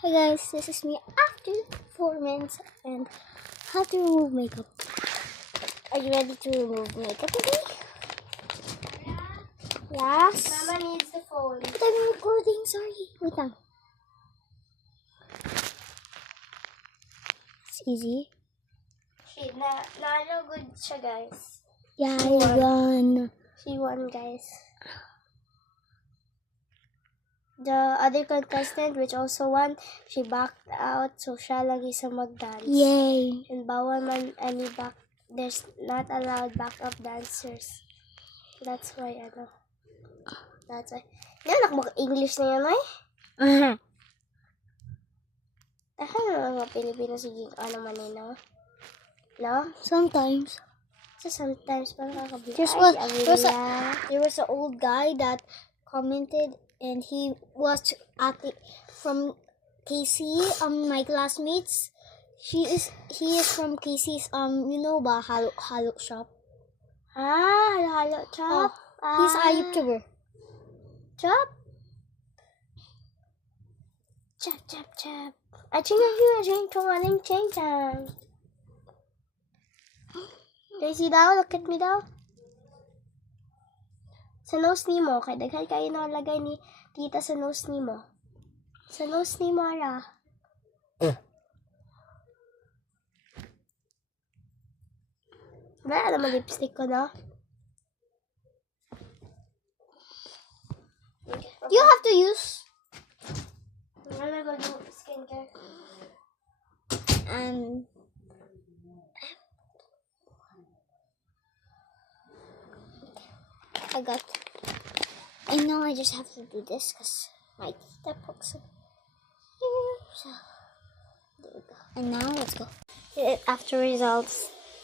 Hi guys, this is me after 4 months and how to remove makeup. Are you ready to remove makeup today? Yes. Mama needs the phone. But I'm recording, sorry. Wait lang. It's easy. She na good siya, guys. Yeah, I won. She won, guys. The other contestant, which also won, she backed out, so siya lang isa mag-dance. Yay. And bawal man any back. There's not allowed backup dancers. That's why, That's why. Yan, English na yan, ay? Ano mga Pilipino sige, ano man yun, no? No? Sometimes. So sometimes, parang kakabili. There was an old guy that commented and he was from KC, my classmates. He is from KC's ba, Halo shop. Halo chop. He's a YouTuber. Chop. Chop. Aching kung aling chang. Daisy daw, look at me daw. Sa nose ni mo, kay daghan kayo nakalagay ni tita sa nose ni mo. Sa nose ni mo, ara. Wala naman lipstick ko, no? You have to use I'm gonna go do skincare. I know I just have to do this because my teeth are pokes up here. So there we go. And now let's go. After results.